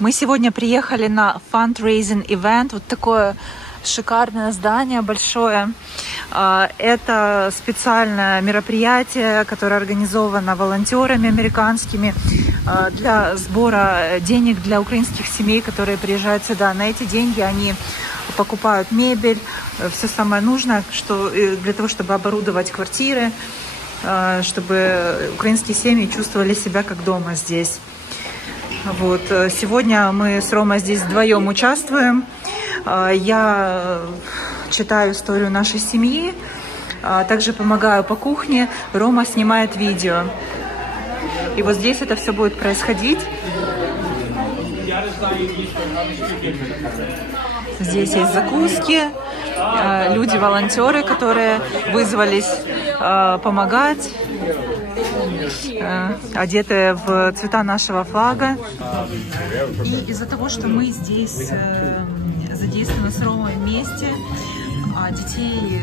Мы сегодня приехали на фандрейзинг event, вот такое шикарное здание большое. Это специальное мероприятие, которое организовано волонтерами американскими для сбора денег для украинских семей, которые приезжают сюда. На эти деньги они покупают мебель, все самое нужное, для того, чтобы оборудовать квартиры, чтобы украинские семьи чувствовали себя как дома здесь. Вот. Сегодня мы с Ромой здесь вдвоем участвуем. Я читаю историю нашей семьи, также помогаю по кухне. Рома снимает видео. И вот здесь это все будет происходить. Здесь есть закуски, люди-волонтеры, которые вызвались помогать, одетые в цвета нашего флага. И из-за того, что мы здесь задействованы с Ромой вместе, детей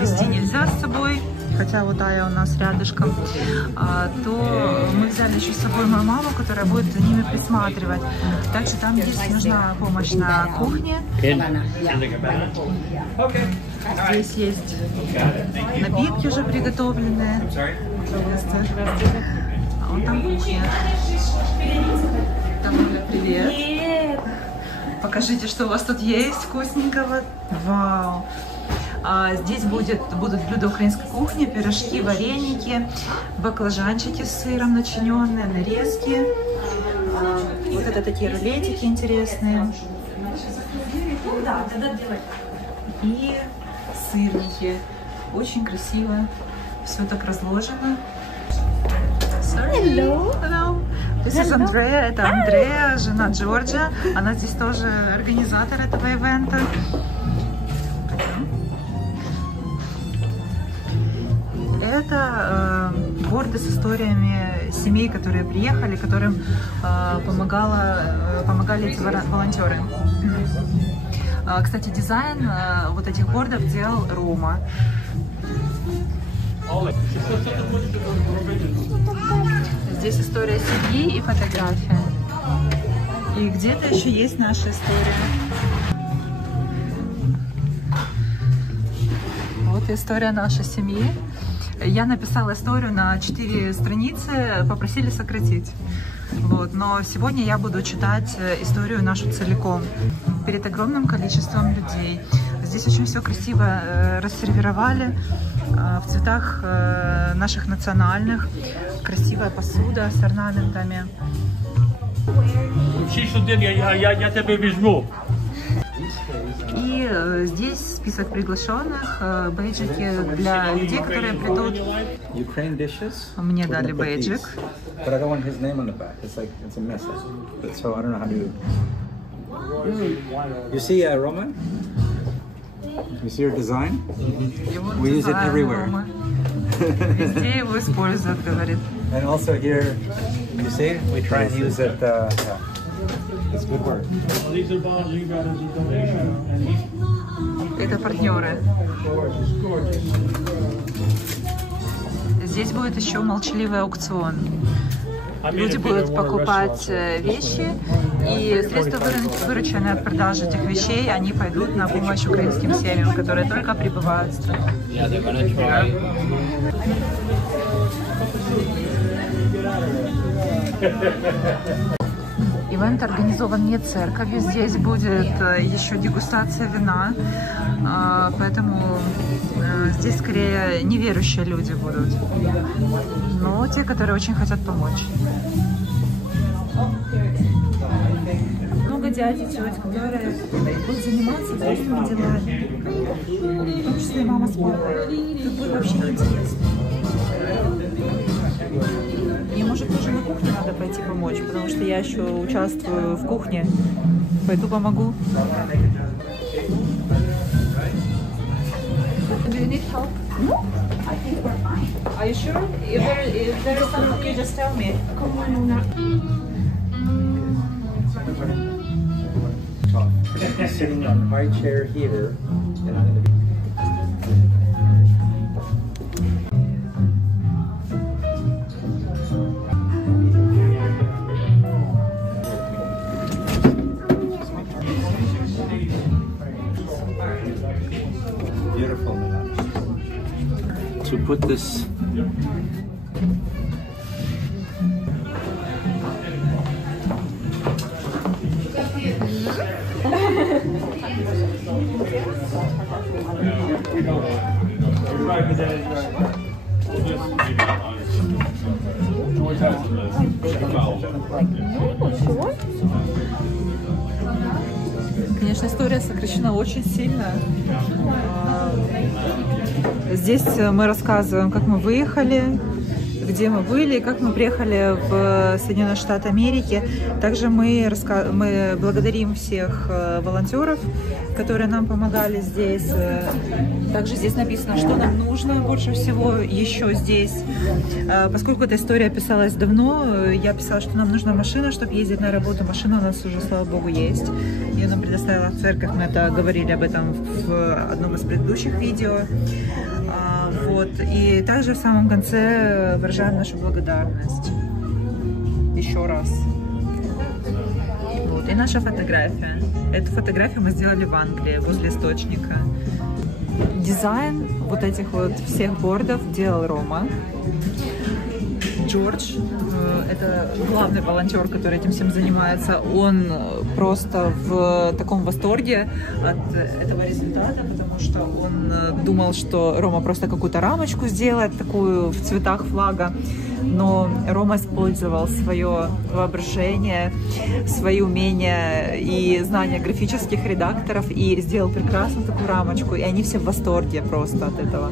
везти нельзя с собой, хотя вот Ая у нас рядышком, то мы взяли еще с собой мою маму, которая будет за ними присматривать. Также там есть нужна помощь на кухне. Здесь есть напитки уже приготовленные. А вон там кухня. Там привет. Покажите, что у вас тут есть вкусненького. Вау! Здесь будут блюда украинской кухни, пирожки, вареники, баклажанчики с сыром начиненные, нарезки. Вот это такие рулетики интересные. И сырники. Очень красиво. Все так разложено. Hello. Hello. This is Andrea. Это Андрея, жена Джорджа. Она здесь тоже организатор этого ивента. Это борды с историями семей, которые приехали, которым помогали эти волонтеры. Кстати, дизайн вот этих бордов делал Рома. Здесь история семьи и фотография. И где-то еще есть наша история. Вот история нашей семьи. Я написала историю на 4 страницы, попросили сократить. Вот. Но сегодня я буду читать историю нашу целиком, перед огромным количеством людей. Здесь очень все красиво рассервировали, в цветах наших национальных. Красивая посуда с орнаментами. И здесь список приглашенных, бейджики для людей, которые придут. Мне дали бейджик. Везде его используют, говорит. And also here, you see, we try and use it. It's good work. Это партнеры. Здесь будет еще молчаливый аукцион. Люди будут покупать вещи, и средства, вырученные от продажи этих вещей, они пойдут на помощь украинским семьям, которые только прибывают в страну. Ивент организован не церковью, здесь будет еще дегустация вина, поэтому здесь скорее неверующие люди будут, но те, которые очень хотят помочь. Много дядь и теть, которые будут заниматься взрослыми делами, в том числе мама с папой. Тут будет вообще неинтересно. Мне, может, тоже на кухне надо пойти помочь, потому что я еще участвую в кухне. Пойду помогу. Do you need help? No. I think we're fine. Are you sure? If there is something, you just tell me. Sitting on my chair here. to put this. Конечно, история сокращена очень сильно. Здесь мы рассказываем, как мы выехали, где мы были, как мы приехали в Соединенные Штаты Америки. Также мы благодарим всех волонтеров, которые нам помогали здесь. Также здесь написано, что нам нужно больше всего еще здесь. Поскольку эта история писалась давно, я писала, что нам нужна машина, чтобы ездить на работу. Машина у нас уже, слава богу, есть. Ее нам предоставила церковь, мы говорили об этом в одном из предыдущих видео. Вот. И также в самом конце выражаем нашу благодарность. Еще раз. Вот. И наша фотография. Эту фотографию мы сделали в Англии, возле источника. Дизайн вот этих вот всех бордов делал Рома. Джордж, это главный волонтер, который этим всем занимается, он просто в таком восторге от этого результата, потому что он думал, что Рома просто какую-то рамочку сделает, такую в цветах флага, но Рома использовал свое воображение, свои умения и знания графических редакторов и сделал прекрасную такую рамочку, и они все в восторге просто от этого.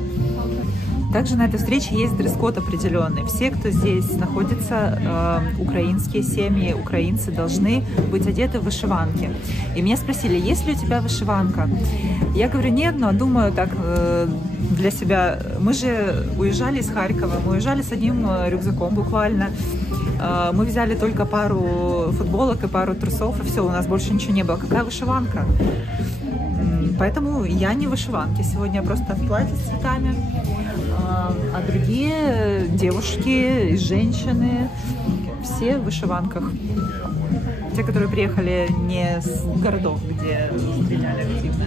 Также на этой встрече есть дресс-код определенный. Все, кто здесь находится, украинские семьи, украинцы, должны быть одеты в вышиванки. И меня спросили, есть ли у тебя вышиванка? Я говорю, нет, но думаю так для себя. Мы же уезжали из Харькова, мы уезжали с одним рюкзаком буквально. Мы взяли только пару футболок и пару трусов, и все, у нас больше ничего не было. Какая вышиванка? Поэтому я не в вышиванке сегодня, просто в платье с цветами. А другие девушки, женщины, все в вышиванках. Те, которые приехали не с городов, где стреляли активно.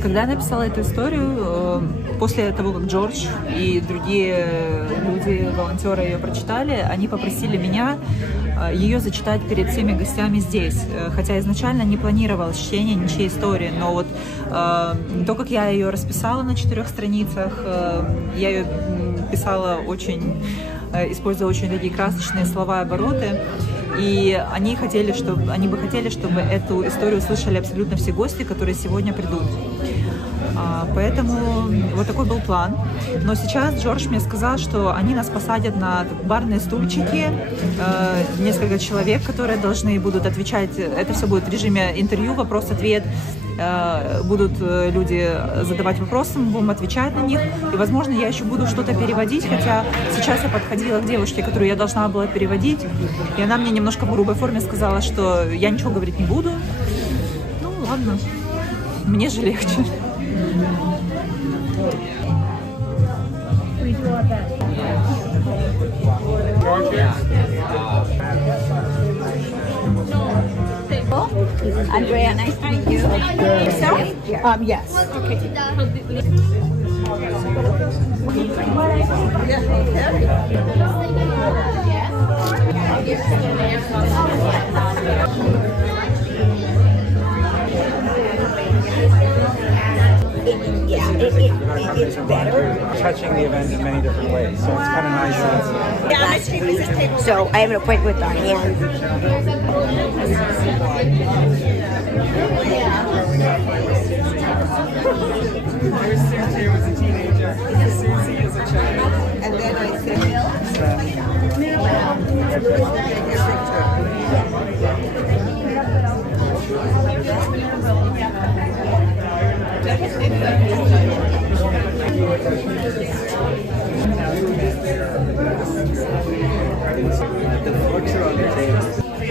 Когда я написала эту историю, после того, как Джордж и другие люди, волонтеры ее прочитали, они попросили меня ее зачитать перед всеми гостями здесь. Хотя изначально не планировала чтение ничьей истории, но вот то, как я ее расписала на 4 страницах, я ее писала очень, используя очень такие красочные слова и обороты. И они бы хотели, чтобы эту историю услышали абсолютно все гости, которые сегодня придут. Поэтому вот такой был план. Но сейчас Джордж мне сказал, что они нас посадят на барные стульчики, несколько человек, которые должны будут отвечать. Это все будет в режиме интервью, вопрос-ответ. Будут люди задавать вопросы, мы будем отвечать на них. И, возможно, я еще буду что-то переводить, хотя сейчас я подходила к девушке, которую я должна была переводить, и она мне немножко в грубой форме сказала, что я ничего говорить не буду. Ну, ладно, мне же легче. Andrea, nice to meet you. So? Yes. Okay. It's better. Touching the event in many different ways, so it's kind of nice. So I have an appointment with Diane. There's Susie as a teenager, Susie as a child. And then I said,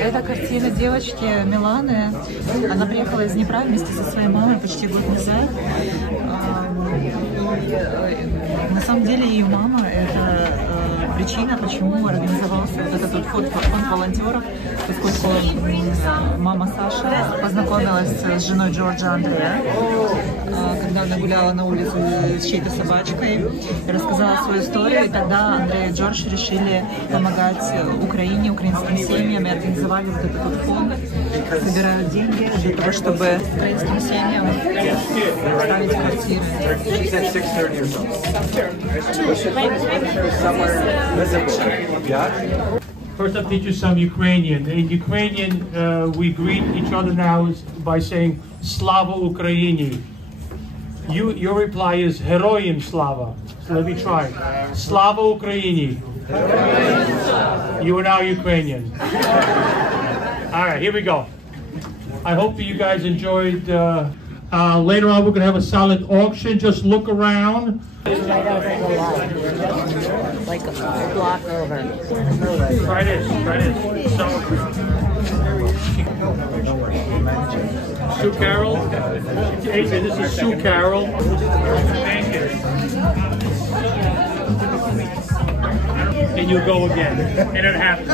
Это картина девочки Миланы. Она приехала из Днепра вместе со своей мамой почти год назад. На самом деле ее мама — это причина, почему организовался вот этот вот фонд волонтеров, поскольку Мама Саша познакомилась с женой Джорджа Андрея, когда она гуляла на улице с чьей-то собачкой, и рассказала свою историю, и тогда Андрей и Джордж решили помогать Украине, украинским семьям, и организовали вот этот вот фонд, собирают деньги для того, чтобы украинским семьям ставить квартиры. First, I'll teach you some Ukrainian. In Ukrainian, we greet each other now by saying "Slava Ukraini." Your reply is "Heroyam Slava." So let me try. Slava Ukraini. You are now Ukrainian. All right, here we go. I hope that you guys enjoyed. Later on, we're going to have a silent auction. Just look around. Right over the line. Like a block over. Try this. So, Sue Carroll. Hey, this is Sue Carroll. Thank you. And you go again. And it happens.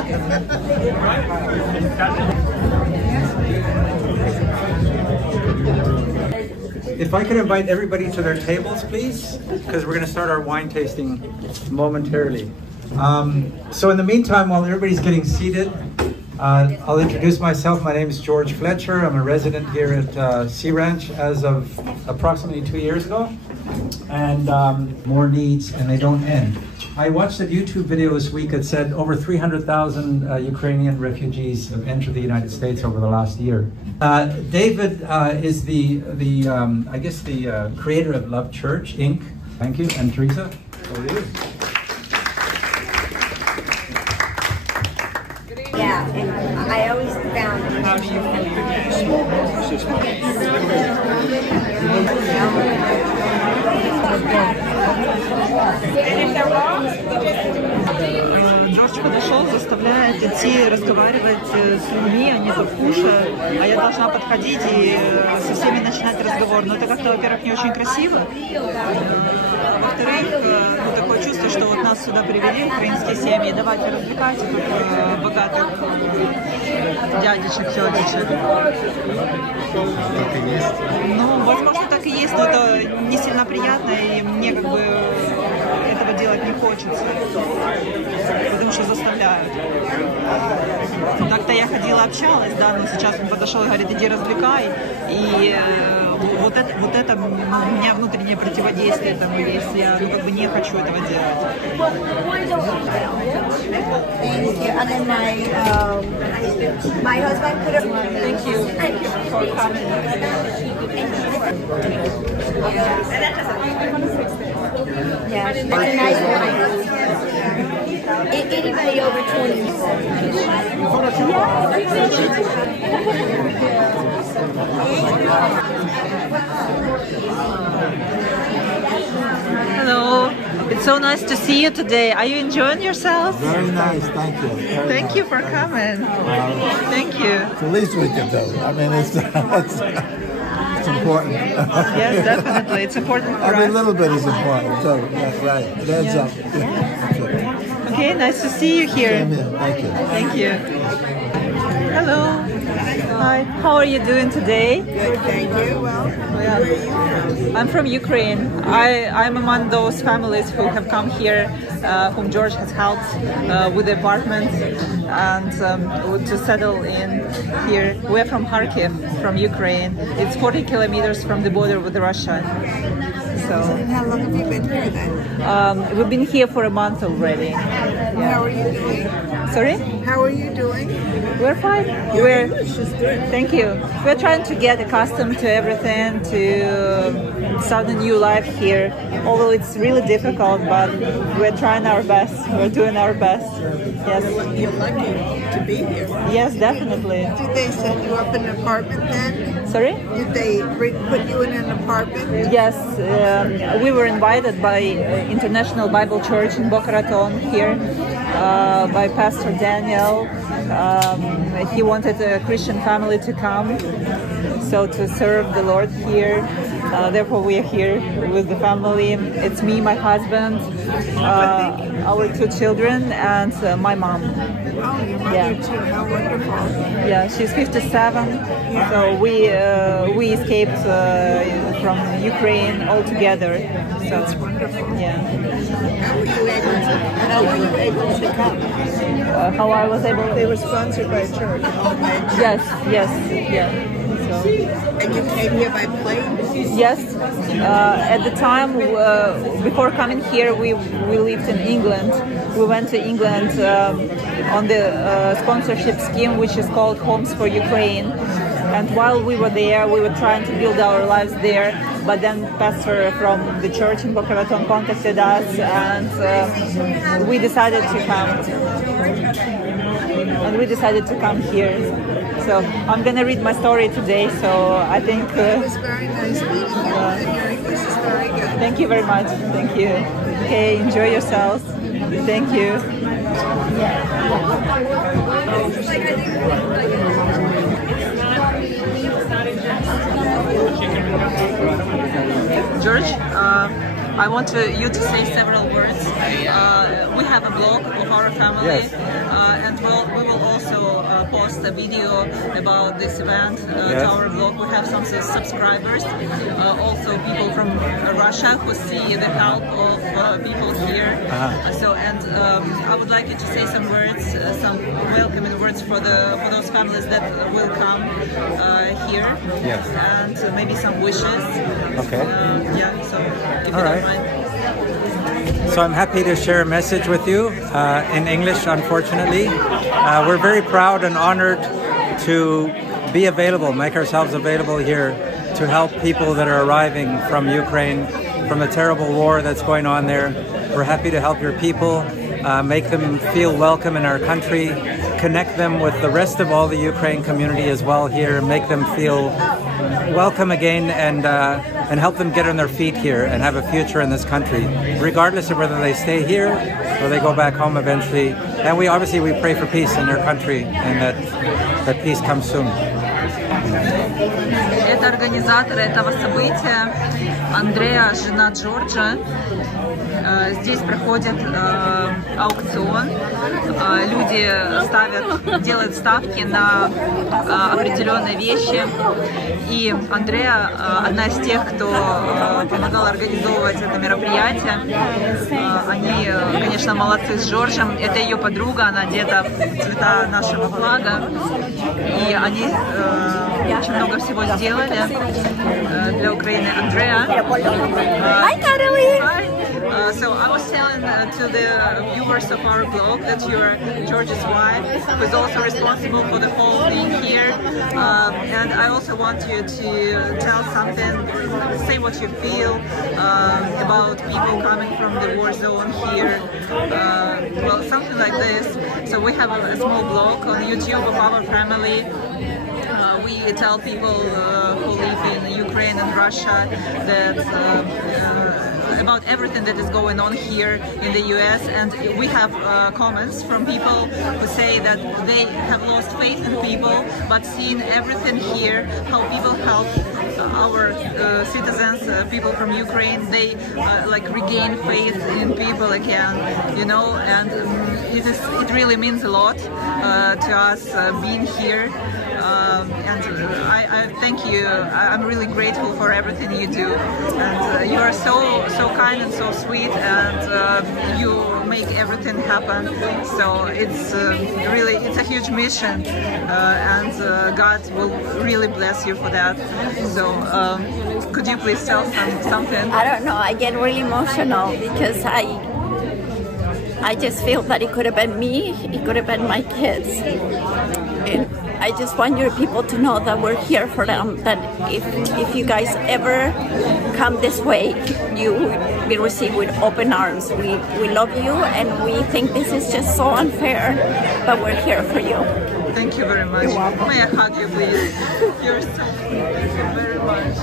If I could invite everybody to their tables, please, because we're going to start our wine tasting momentarily. So in the meantime, while everybody's getting seated, I'll introduce myself. My name is George Fletcher. I'm a resident here at Sea Ranch as of approximately 2 years ago. And more needs, and they don't end. I watched a YouTube video this week that said over 300,000 Ukrainian refugees have entered the United States over the last year. David is the creator of Love Church, Inc. Thank you. And Teresa, over to you. Yeah, and I always found. How do you feel Джордж подошел, заставляет идти разговаривать с людьми, они тут кушают, а я должна подходить и со всеми начинать разговор. Но это как-то, во-первых, не очень красиво, во-вторых, такое чувство, что вот нас сюда привели, украинские семьи, давайте развлекать этих богатых дядечек, тетечек. Ну, возможно, так и есть, но это не сильно приятно, и мне как бы этого делать не хочется, потому что заставляют. Так-то я ходила, общалась, да, но сейчас он подошел и говорит, иди развлекай, и вот это у меня внутреннее противодействие этому есть, я как бы не хочу этого делать. And then my husband put up. Thank you for coming. Yeah, it's a nice wine. Anybody over 20. Hello, it's so nice to see you today. Are you enjoying yourself? Very nice, thank you. Thank you for coming. Thank you. It's the least we can do. I mean, it's important. Yes, definitely. It's important for Every us. little bit is important, so that's right. It adds up. Okay, nice to see you here. Same here. Thank you. Thank you. Hello. Hi. How are you doing today? Good, thank you. Well, Yeah. I'm from Ukraine. I'm among those families who have come here, whom George has helped with the apartment and to settle in here. We're from Kharkiv, from Ukraine. It's 40 kilometers from the border with Russia. So how long have you been here then? we've been here for a month already. How are you doing? Sorry? How are you doing? We're fine. Thank you. We're trying to get accustomed to everything, to start a new life here. Although it's really difficult, but we're trying our best. We're doing our best. Yes. You're lucky to be here. Yes, definitely. Did they set you up in an apartment then? Sorry? Did they put you in an apartment? Yes, we were invited by International Bible Church in Boca Raton here, by Pastor Daniel. He wanted a Christian family to come, so to serve the Lord here. Therefore, we are here with the family. It's me, my husband, our 2 children, and my mom. Oh, your Yeah. too. How wonderful. Yeah, she's 57. So we escaped from Ukraine altogether. So That's wonderful. yeah. How were you able to come? How I was able. They were sponsored by a church. Yes. Yeah. So. And you came here by plane? Yes. At the time, before coming here, we lived in England. We went to England on the sponsorship scheme, which is called Homes for Ukraine. And while we were there, we were trying to build our lives there. But then pastor from the church in Boca Raton contacted us, and we decided to come. And we decided to come here. So I'm gonna read my story today. So I think. It was very nice meeting you, and your English is very good. Thank you very much. Thank you. Okay, enjoy yourselves. Thank you. George, I want you to say several words. We have a blog of our family, Yes. And we will also post a video about this event to our blog. We have some subscribers, also people from Russia who see the help of people here. I would like you to say some words, some welcoming words for those families that will come here. Yes. And maybe some wishes. Okay. So if All you right. don't mind. So I'm happy to share a message with you in English, unfortunately. We're very proud and honored to be available, make ourselves available here to help people that are arriving from Ukraine, from the terrible war that's going on there. We're happy to help your people, make them feel welcome in our country, connect them with the rest of all the Ukraine community as well here, make them feel welcome again, and help them get on their feet here and have a future in this country, regardless of whether they stay here or they go back home eventually. And we pray for peace in their country, and that peace comes soon. Это организаторы этого события, Андреа, жена Джорджа. Здесь проходит аукцион. Люди делают ставки на определенные вещи. И Андреа одна из тех, кто помогал организовывать это мероприятие. Они, конечно, молодцы с Джорджем. Это ее подруга, она одета в цвета нашего флага. И они очень много всего сделали для Украины. Андреа. Hi, Natalie. So I was telling to the viewers of our blog that you are George's wife, who is also responsible for the whole thing here. And I also want you to tell something, say what you feel about people coming from the war zone here. Well, something like this. So we have a small blog on YouTube of our family. We tell people who live in Ukraine and Russia that about everything that is going on here in the US, and we have comments from people who say that they have lost faith in people, but seeing everything here, how people help our citizens, people from Ukraine, they like regain faith in people again, you know, and it really means a lot to us being here. And I thank you. I'm really grateful for everything you do, and you are so kind and so sweet, and you make everything happen. So it's a huge mission, and God will really bless you for that. So could you please tell something? I don't know. I get really emotional because I just feel that it could have been me. It could have been my kids. And I just want your people to know that we're here for them, that if you guys ever come this way, you will be received with open arms. We love you, and we think this is just so unfair, but we're here for you. Thank you very much. May I hug you, please? You're so sweet. Thank you very much.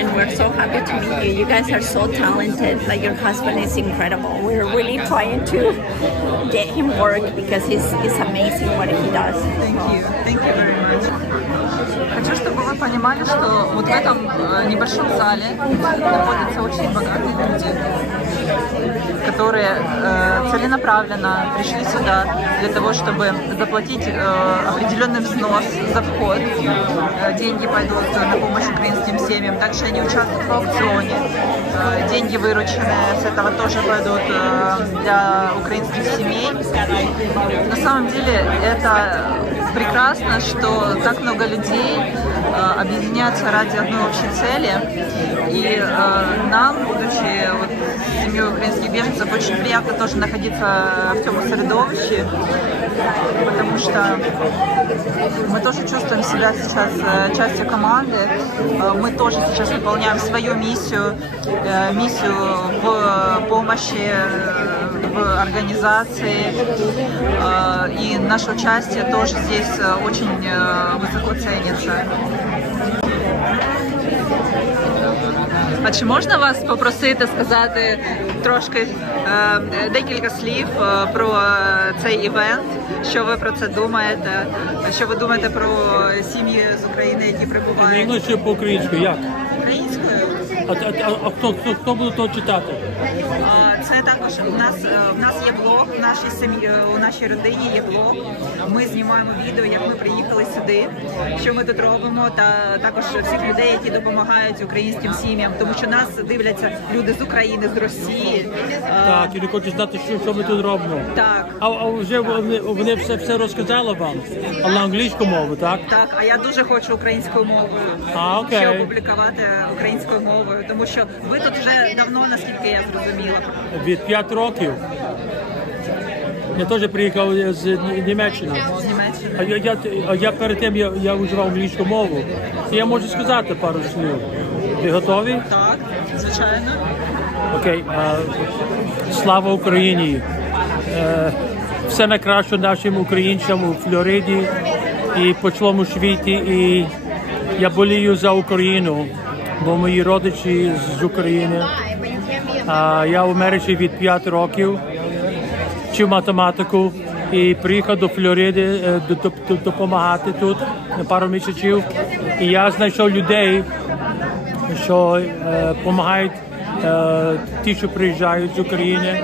And we're so happy to meet you. You guys are so talented. Like, your husband is incredible. We're really trying to get him work because he's amazing what he does. Thank you. Thank you very much. Хочу, чтобы вы понимали, что вот в этом небольшом зале находятся очень богатые люди, которые целенаправленно пришли сюда для того, чтобы заплатить определенный взнос за вход. Деньги пойдут на помощь украинским семьям. Также они участвуют в аукционе. Деньги, вырученные с этого, тоже пойдут для украинских семей. На самом деле это прекрасно, что так много людей объединяются ради одной общей цели. И нам, будучи вот семьей украинских беженцев, очень приятно тоже находиться в темном средовище, потому что мы тоже чувствуем себя сейчас частью команды. Мы тоже сейчас выполняем свою миссию в помощи, в организации. И наше участие тоже здесь очень высоко ценится. А чи можна вас попросити сказати трошки декілька слів про цей івент? Що ви про це думаєте? Що ви думаєте про сім'ї з України, які прибувають? English по-українською, як? Українською? А хто буде то читати? Це також в нас є блог, в нашій сім'ї, у нашій родині є блог. Ми знімаємо відео, як ми приїхали сюди, що ми тут робимо, та також всіх людей, які допомагають українським сім'ям, тому що нас дивляться люди з України, з Росії. Так, і не хочуть знати, що ми тут робимо. Так. А вже вони все розказали вам? А на англійську мову, так? Так, а я дуже хочу українською мовою ще опублікувати українською мовою, тому що ви тут вже давно, наскільки я зрозуміла. Від 5 років. Я теж приїхав з Німеччини. А я перед тим я вживав англійську мову. І я можу сказати пару слів. Ви готові? Так, звичайно. Окей. Слава Україні! Все найкраще нашим українцям у Флориді і по цілому світі. І я болію за Україну, бо мої родичі з України. Я в Америці від 5 років, вчив математику і приїхав до Флориди допомагати тут на пару місяців. І я знайшов людей, що допомагають ті, що приїжджають з України.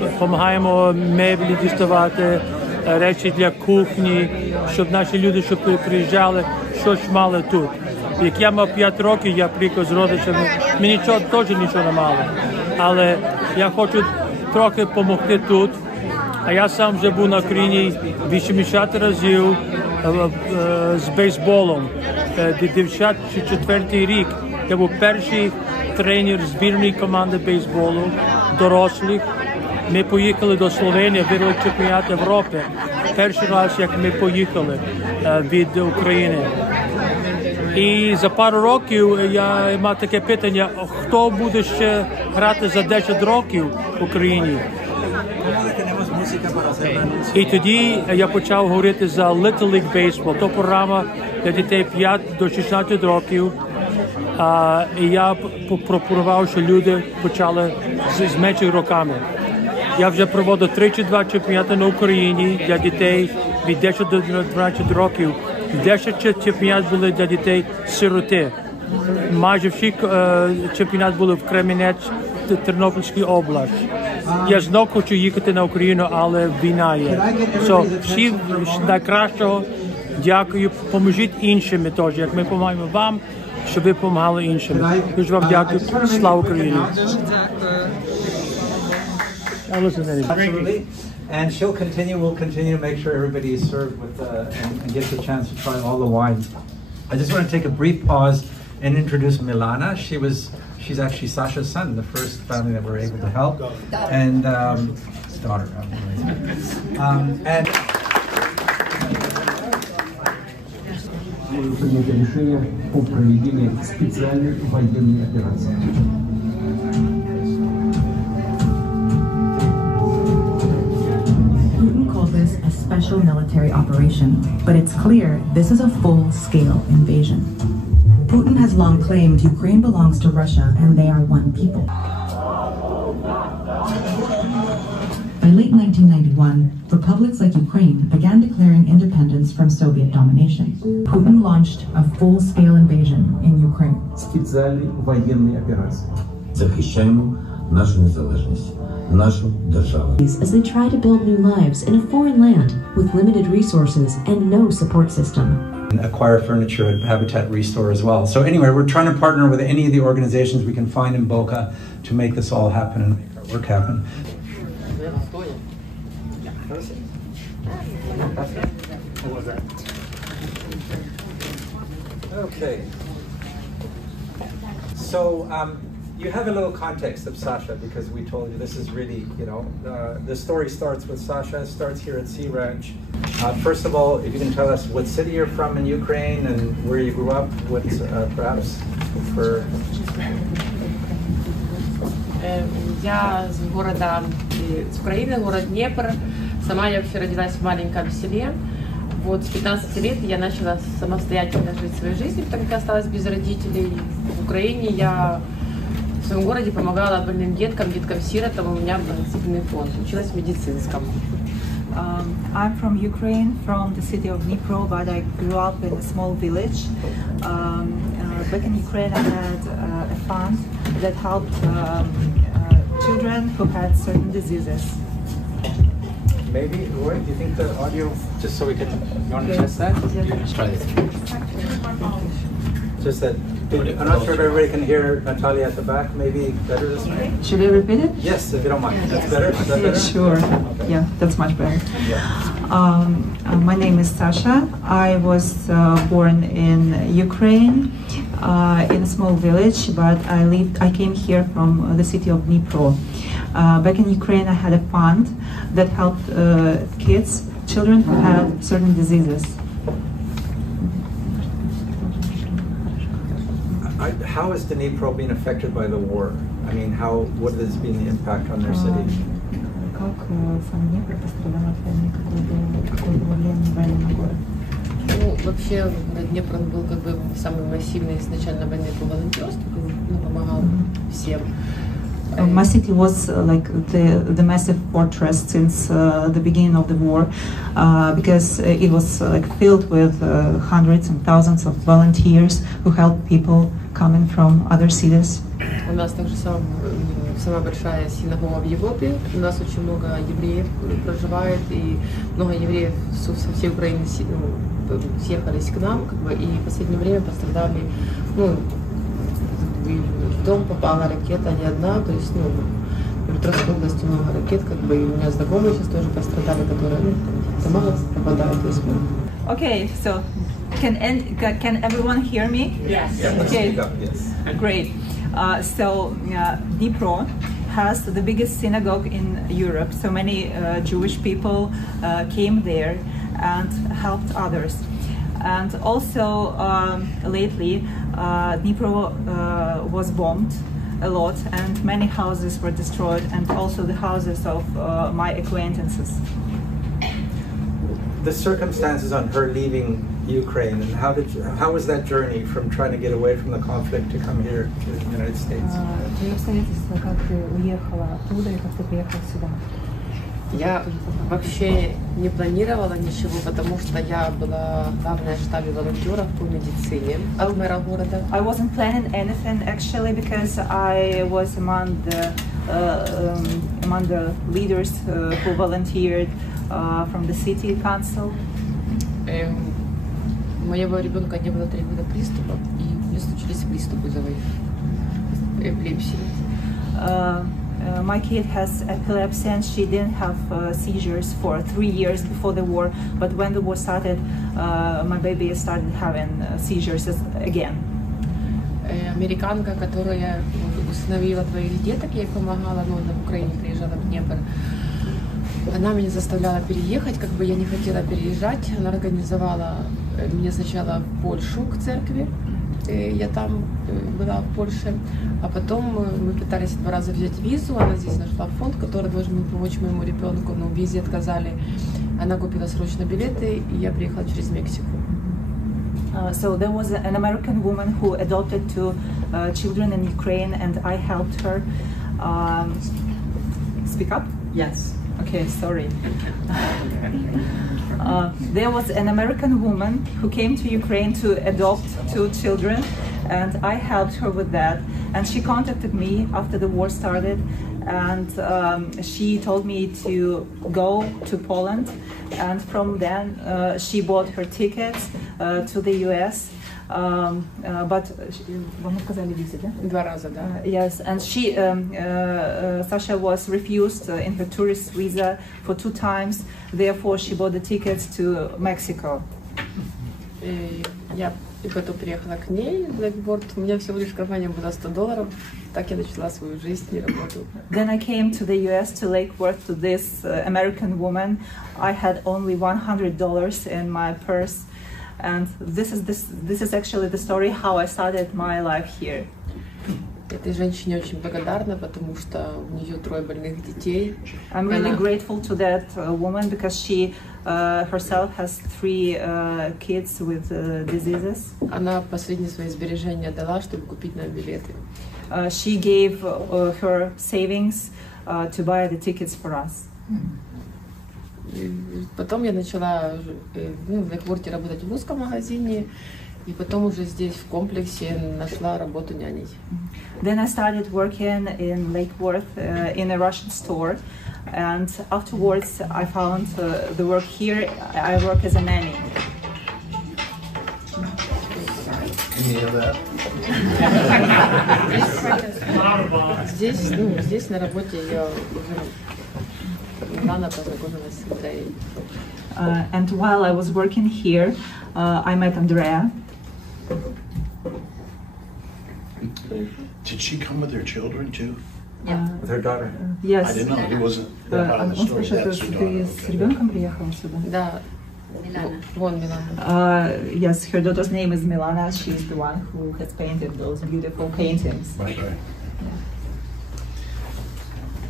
Допомагаємо меблі діставати, речі для кухні, щоб наші люди, що приїжджали, щось мали тут. Як я мав 5 років, я приїхав з родичами, мені теж нічого не мало. Але я хочу трохи допомогти тут. А я сам вже був на Україні 80 разів з бейсболом. 94 рік я був перший тренер збірної команди бейсболу, дорослих. Ми поїхали до Словенії, виграли чемпіонат Європи. Перший раз, як ми поїхали від України. І за пару років я мав таке питання, хто буде ще грати за 10 років в Україні. І тоді я почав говорити за Little League Baseball. То програма для дітей 5 до 16 років. І я пропонував, що люди почали з меншими роками. Я вже проводив 32 чемпіонати на Україні для дітей від 10 до 12 років. 10 чемпіонатів були для дітей сироти. Майже всі чемпіонати були в Кременець, Тернопільській області. Я знов хочу їхати на Україну, але війна є. Всі найкращого, дякую, поможіть іншим теж, як ми допомагаємо вам, щоб ви допомагали іншим. Дуже вам дякую. Слава Україні! And we'll continue to make sure everybody is served with and gets a chance to try all the wines. I just want to take a brief pause and introduce Milana. She's actually Sasha's son, the first family that we're able to help, and his daughter. And принято решение о проведении специальной военной операции. military operation, but it's clear this is a full-scale invasion. Putin has long claimed Ukraine belongs to Russia and they are one people. By late 1991, republics like Ukraine began declaring independence from Soviet domination. Putin launched a full-scale invasion in Ukraine. Специальной военной операции. Захищаємо нашу незалежність, нашу державу. As they try to build new lives in a foreign land with limited resources and no support system. And acquire furniture at Habitat Restore as well. So anyway, we're trying to partner with any of the organizations we can find in Boca to make this all happen and make our work happen. Okay. So you have a little context of Sasha because we told you this is really, the story starts with Sasha, starts here at Sea Ranch. First of all, if you can tell us what city you're from in Ukraine and where you grew up, what's perhaps for... Я с города, с Украины, город Днепр. Сама я вообще родилась в маленьком селе. Вот с 15 лет я начала самостоятельно жить своей жизнью, так как я осталась без родителей. В Украине я в своем городе помогала больным деткам, деткам-сиротам. У меня благотворительный фонд. Училась в медицинском. I'm from Ukraine, from the city of Dnipro, but I grew up in a small village. Back in Ukraine, I had a fund that helped children who had certain diseases. Maybe, Roy, do you think the audio, just so we can, you want to test that? Let's try this. Just that, I'm not sure if everybody can hear Natalia at the back, maybe better this way? Should I repeat it? Yes, if you don't mind. That's better? Is that better? Sure. Okay. Yeah, that's much better. Yeah. My name is Sasha. I was born in Ukraine, in a small village, but I came here from the city of Dnipro. Back in Ukraine, I had a fund that helped children who had certain diseases. How has Dnipro been affected by the war? I mean, what has been the impact on their city? Ну, вообще, Днепр был как бы самый массивный изначально войны по волонтерству, помогал всем. My city was like the massive fortress since the beginning of the war, because it was filled with hundreds and thousands of volunteers who helped people coming from other cities. У нас также самая большая синагога в Европе. У нас очень много евреев проживает, и много евреев со всей Украины съехались к нам, и в последнее время пострадали. В дом попала ракета не одна, то есть в Петровской области много ракет, и у меня знакомые сейчас тоже пострадали, которые дома попадают. Okay, so can everyone hear me? Yes. Okay. Yes. Great. So Dnipro has the biggest synagogue in Europe. So many Jewish people came there and helped others. And also lately, Dnipro was bombed a lot, and many houses were destroyed, and also the houses of my acquaintances. The circumstances on her leaving Ukraine, and how was that journey from trying to get away from the conflict to come here to the United States? Я вообще не планировала ничего, потому что я была главная в штабе волонтеров по медицине от мэра города. I wasn't planning anything actually because I was among the leaders who volunteered from the city council. У моего ребенка не было 3 года приступов, и у меня случились приступы эпилепсии. My kid has epilepsy and she didn't have seizures for 3 years before the war, but when the war started, my baby started having seizures again. Американка, которая усыновила 2 деток, я ей помогала, она в Украине приезжала в Днепр. Она меня заставляла переехать, я не хотела переезжать. Она организовала меня сначала в Польшу к церкви. Я там была в Польше, а потом мы пытались 2 раза взять визу. Она здесь нашла фонд, который должен был помочь моему ребенку, но в визе отказали. Она купила срочно билеты, и я приехала через Мексику. So there was an American woman who adopted two children in Ukraine, and I helped her. Speak up? Yes. Okay, sorry. There was an American woman who came to Ukraine to adopt two children, and I helped her with that. And she contacted me after the war started, and she told me to go to Poland, and from then she bought her tickets to the US. But вам сказали визит, да? 2 раза, да. Yes, and she, Sasha was refused in her tourist visa for 2 times. Therefore, she bought the tickets to Mexico. Я потом приехала к ней в Blackboard. У меня всего лишь в кармане было $100. Так я начала свою жизнь и работу. Then I came to the US to Lake Worth to this American woman. I had only $100 in my purse. And this is actually the story how I started my life here. Этой женщине очень благодарна, потому что у нее 3 больных детей. I'm really grateful to that woman because she herself has 3 kids with diseases. Она последние свои сбережения дала, чтобы купить нам билеты. She gave her savings to buy the tickets for us. Потом я начала в Лейкворте работать в узком магазине, и потом уже здесь в комплексе нашла работу няней. Then I started working in Lake Worth in a Russian store, and afterwards I found the work here. I work as a nanny. Здесь на работе я уже недавно познакомилась с Андреей. And while I was working here, I met Andrea. Did she come with her children too? Yeah. With her daughter? Yes. I didn't know. He wasn't that part of the story. That's her daughter. Ты с ребенком приехала сюда? Да. Вон Милана. Yes, her daughter's name is Milana. She's the one who has painted those beautiful paintings. Right.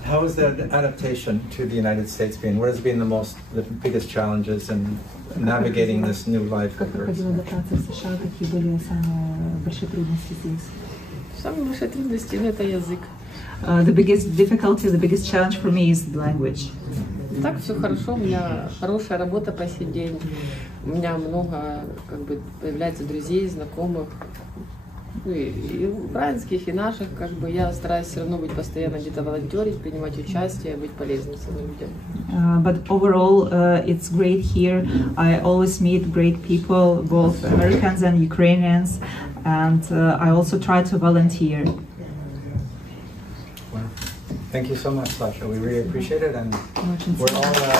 How has the adaptation to the United States been? What has been the biggest challenges in navigating this new life? Как проходила адаптация в США? Какие были самые большие трудности здесь? Самые большие трудности это язык. The biggest difficulty, the biggest challenge for me is the language. Так все хорошо, у меня хорошая работа по сей день. У меня много появляется друзей, знакомых. И украинских, и наших, я стараюсь все равно быть постоянно где-то волонтерить, принимать участие, быть полезным своим людям. But overall, it's great here. I always meet great people, both Americans and Ukrainians, and I also try to volunteer. Well, thank you so much, Sasha. We really appreciate it, and we're all really